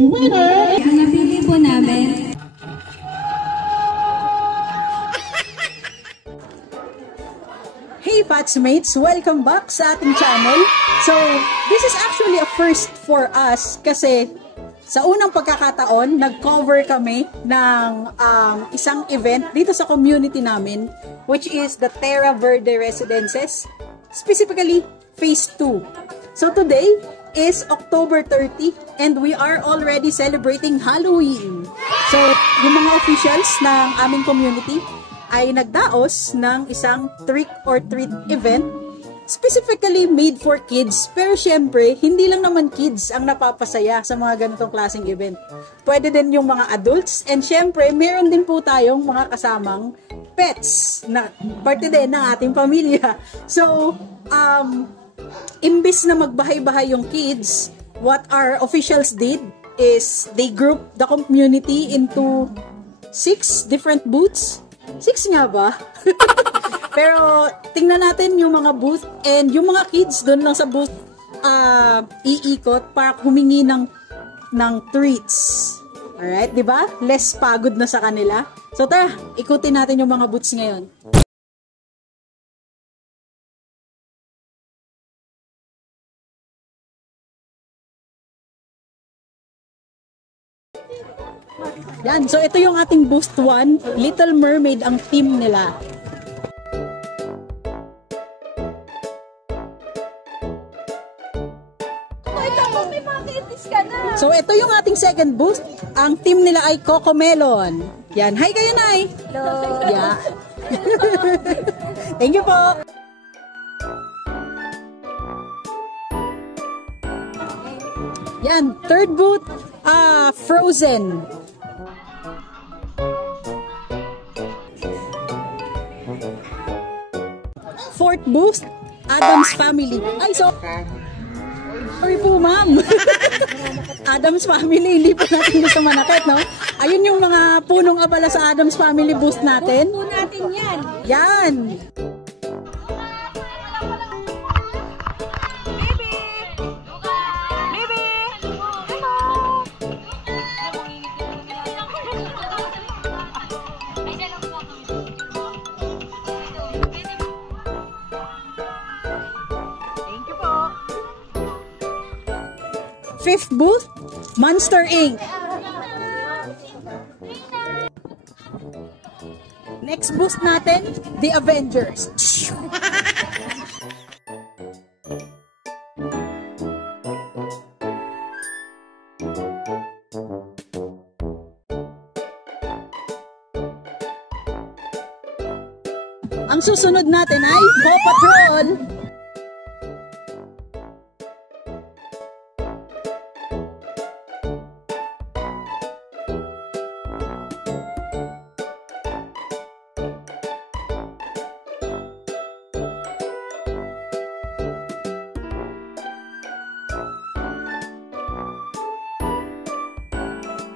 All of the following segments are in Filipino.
winner. Ang napili po namin. Hey Patchmates! Welcome back sa ating channel. So, this is actually a first for us kasi sa unang pagkakataon, nag-cover kami ng isang event dito sa community namin, which is the Terra Verde Residences, specifically Phase 2. So today is October 30 and we are already celebrating Halloween. So, yung mga officials ng aming community ay nagdaos ng isang trick or treat event specifically made for kids. Pero syempre, hindi lang naman kids ang napapasaya sa mga ganitong klaseng event. Pwede din yung mga adults and syempre, meron din po tayong mga kasamang pets na parte din ng ating pamilya. So, imbis na magbahay-bahay yung kids, what our officials did is they grouped the community into 6 different booths. 6 nga ba? Pero tingnan natin yung mga booth and yung mga kids doon lang sa booth iikot para humingi ng treats. Alright, di ba? Less pagod na sa kanila. So tara, ikutin natin yung mga booths ngayon. Yan, so ito yung ating booth 1, Little Mermaid ang theme nila. So ito yung ating second booth, ang theme nila ay Cocomelon. Yan, hi kayo Nay! Hello! Yeah. Thank you po! Yan, third booth, Frozen. Fourth booth, Adam's Family. Ay, sorry po, ma'am. Adam's Family, hindi po natin gusto manakit, no? Ayun yung mga punong abala sa Adam's Family booth natin. Po natin yan. Yan. Fifth booth, Monster Inc. Next booth natin, The Avengers. Ang susunod natin ay Paw Patrol.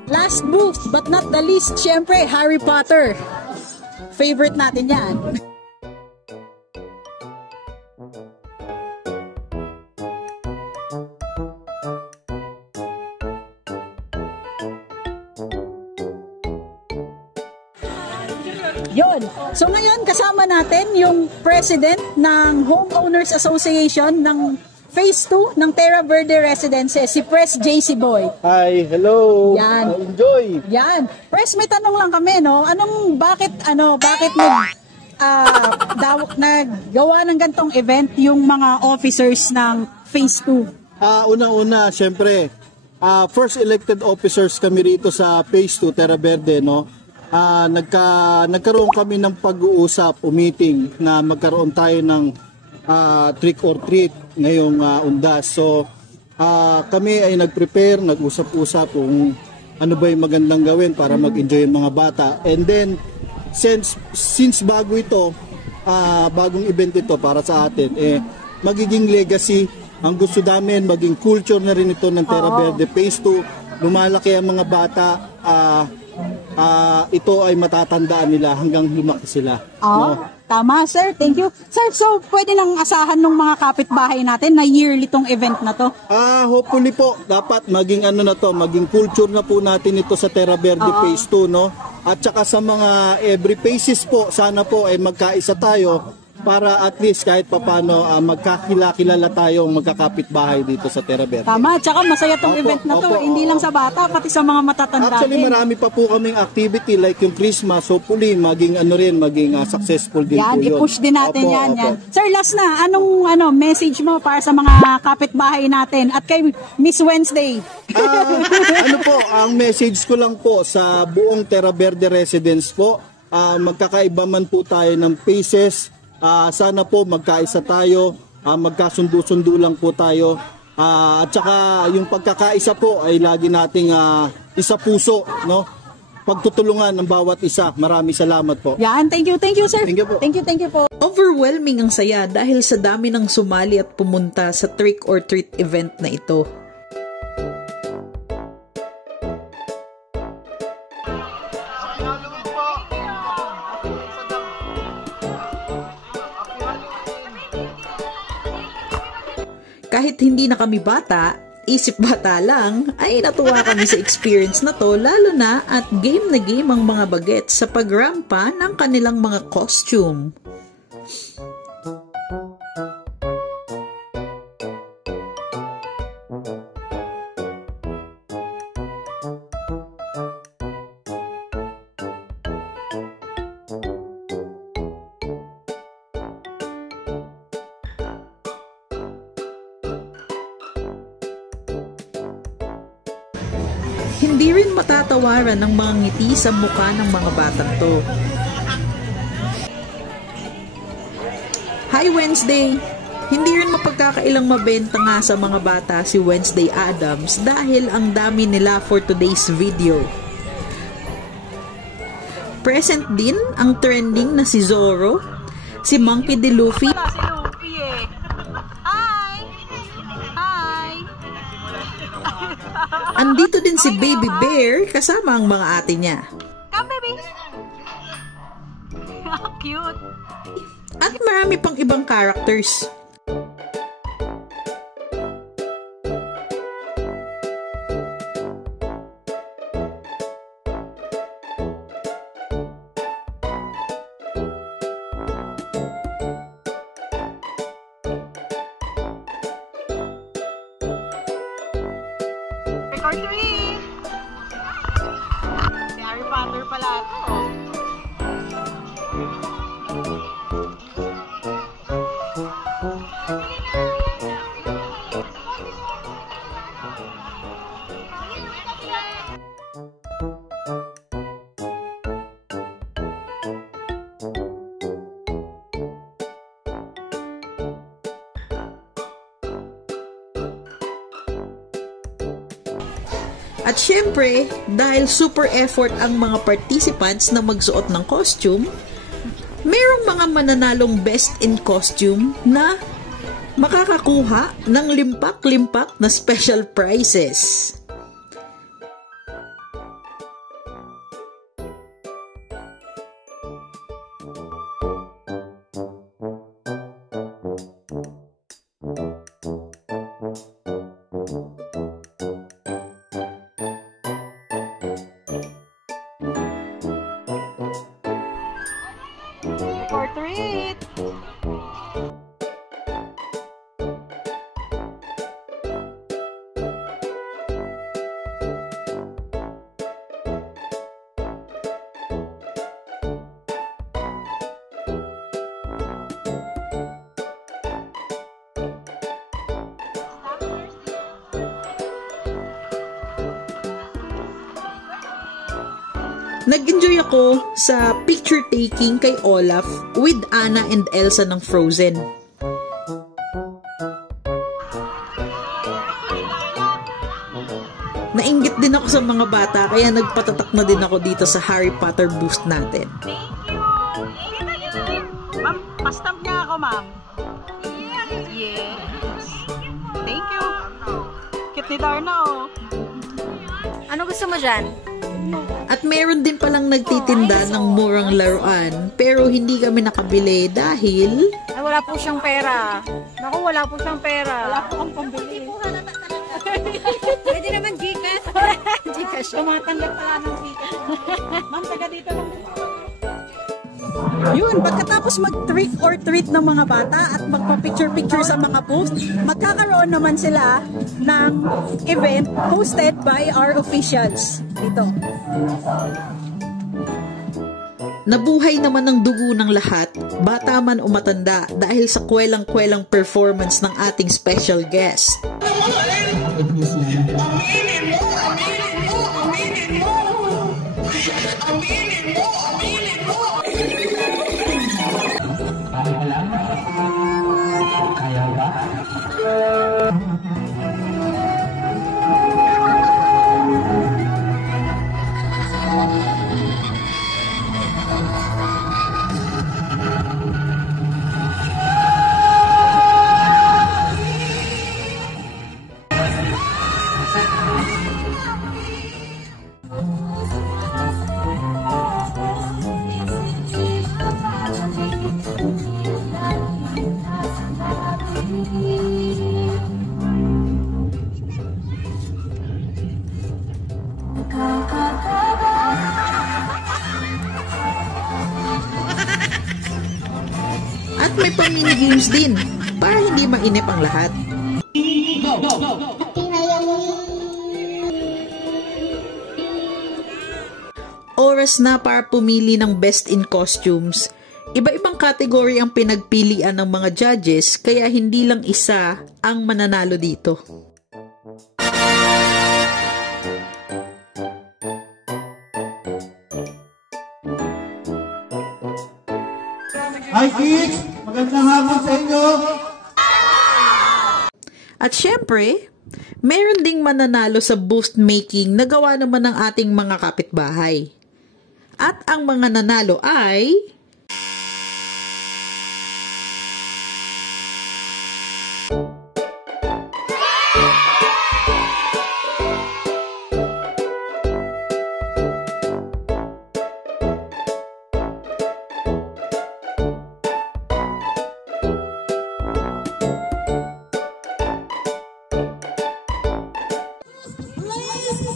Last booth, but not the least, syempre, Harry Potter. Favorite natin yan. Yon. So ngayon, kasama natin yung president ng Homeowners Association ng Phase 2 ng Terra Verde Residences, si Press JC Boy. Hi, hello. Yan. Enjoy. Yan. Press, may tanong lang kami, no? Bakit naggawa ng gantong event yung mga officers ng Phase 2? Una-una, syempre, first elected officers kami rito sa Phase 2 Terra Verde, no? Nagkaroon kami ng pag-uusap o meeting na magkaroon tayo ng trick or treat ngayong undas. So, kami ay nag-prepare, nag-usap-usap kung ano ba yung magandang gawin para mag-enjoy yung mga bata. And then, since bago ito, bagong event ito para sa atin, magiging legacy. Ang gusto namin, maging culture na rin ito ng Terra Verde Phase 2. Lumalaki ang mga bata, ito ay matatandaan nila hanggang lumaki sila. No? Tama, sir. Thank you. Sir, so pwede nang asahan ng mga kapitbahay natin na yearly tong event na to? Hopefully po, dapat maging maging culture na po natin ito sa Terra Verde Phase 2, no? At saka sa mga every phases po, sana po ay magkaisa tayo para at least kahit papano magkakilala tayong magkakapitbahay dito sa Terra Verde. Tama, tsaka masaya tong event na to. Hindi lang sa bata, pati sa mga matatanda. Actually, marami pa po kaming activity like yung Christmas. Hopefully, maging successful din po yun. I-push din natin yan. Sir, last na, anong message mo para sa mga kapitbahay natin at kay Miss Wednesday? Ang message ko lang po sa buong Terra Verde residents po, magkakaiba man po tayo ng phases. Sana po magkaisa tayo, magkasundo-sundo lang po tayo. At saka yung pagkakaisa po ay lagi nating isa puso, no? Pagtutulungan ng bawat isa. Maraming salamat po. Yan, thank you sir. Thank you po. Thank you po. Overwhelming ang saya dahil sa dami ng sumali at pumunta sa trick or treat event na ito. Kahit hindi na kami bata, isip bata lang, ay natuwa kami sa experience na to, lalo na at game na game ang mga bagets sa pagrampa ng kanilang mga costume. Hindi rin matatawaran ng mga ngiti sa mukha ng mga batang to. Hi Wednesday! Hindi rin mapagkakailang mabenta nga sa mga bata si Wednesday Addams dahil ang dami nila for today's video. Present din ang trending na si Zoro, si Monkey D. Luffy, andito din si Baby Bear kasama ang mga ate niya. Come, baby! Cute! At marami pang ibang characters. Record 3! Si Harry Potter pala ito. At syempre, dahil super effort ang mga participants na magsuot ng costume, merong mga mananalong best in costume na makakakuha ng limpak-limpak na special prizes. For treat! Nag-enjoy ako sa picture taking kay Olaf with Anna and Elsa ng Frozen. Nainggit din ako sa mga bata kaya nagpatatak na din ako dito sa Harry Potter booth natin. Ma'am, pastamp niya ako, ma'am. Yes. Thank you. Cute ni Darna, oh. Ano gusto mo dyan? At meron din palang nagtitinda ng murang laruan pero hindi kami nakabili dahil Ay, wala po siyang pera. Naku, wala po siyang pera. Wala po kang pambili. Pwede naman Gcash. Gcash. Tumatanggap pala ng Gcash. Ma'am, taga dito lang. Yun, pagkatapos mag-trick or treat ng mga bata at magpa-picture-picture sa mga post, magkakaroon naman sila ng event hosted by our officials. Dito. nabuhay naman ng dugo ng lahat, bata man o matanda dahil sa kwelang-kwelang performance ng ating special guest. At may pa-mini games din para hindi mainip ang lahat. Oras na para pumili ng best in costumes. Iba-ibang category ang pinagpilian ng mga judges kaya hindi lang isa ang mananalo dito. Hi kids! Magandang hapon sa inyo! At syempre, meron ding mananalo sa boost making na gawa naman ng ating mga kapitbahay. At ang mga nanalo ay...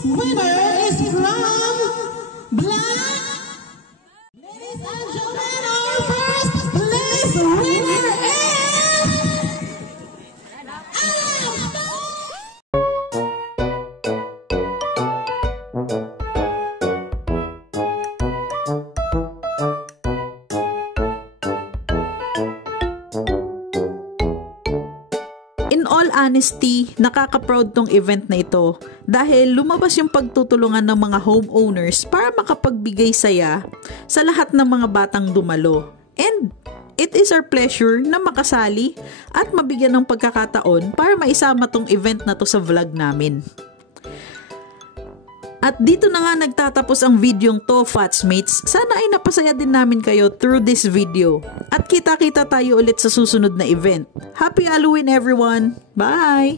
Winner is from Black. Ladies and gentlemen, our first place winner is In all honesty, nakaka-proud tong event na ito dahil lumabas yung pagtutulungan ng mga homeowners para makapagbigay saya sa lahat ng mga batang dumalo. And it is our pleasure na makasali at mabigyan ng pagkakataon para maisama tong event na to sa vlog namin. At dito na nga nagtatapos ang videong to, Fatsmates. Sana ay napasaya din namin kayo through this video. At kita-kita tayo ulit sa susunod na event. Happy Halloween everyone! Bye!